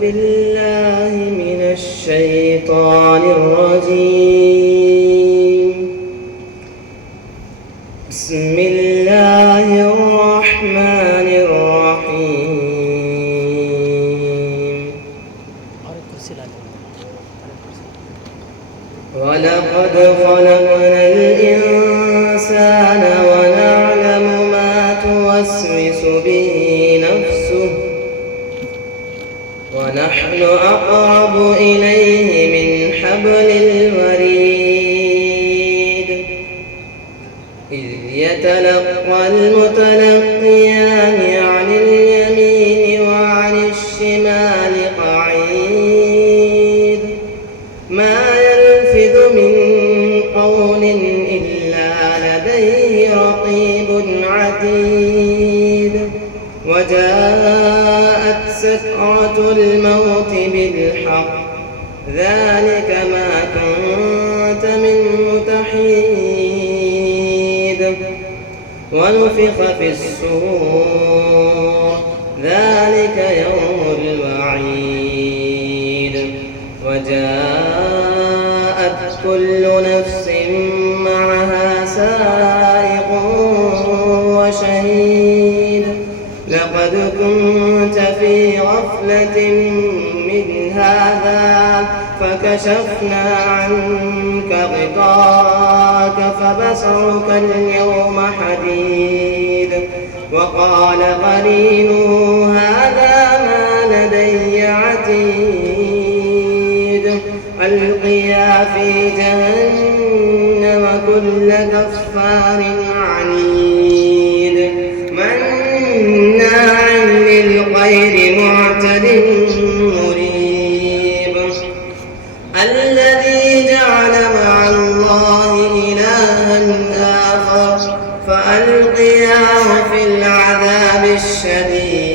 بالله من الشيطان الرجيم. بسم الله الرحمن الرحيم. ولقد خلقنا الإنسان ونعلم ما توسوس به نفسه ونحن أقرب إليه من حبل الوريد إذ يتلقى المتلقيان عن اليمين وعن الشمال قعيد ما يلفظ من قول إلا لديه رقيب عتيد وجاءت سكرة الموت بالحق ذلك ما كنت منه تحيد ونفخ في الصور ذلك يوم الوعيد وجاءت كل نفس معها سائق وشهيد لقد كنت في غفلة من هذا فكشفنا عنك غطاءك فبصرك اليوم حديد وقال قرينه هذا ما لدي عتيد ألقيا في جهنم كل كفار عنيد مناع للخير معتد مريب الذي جعل مع الله إلها آخر فألقياه في العذاب الشديد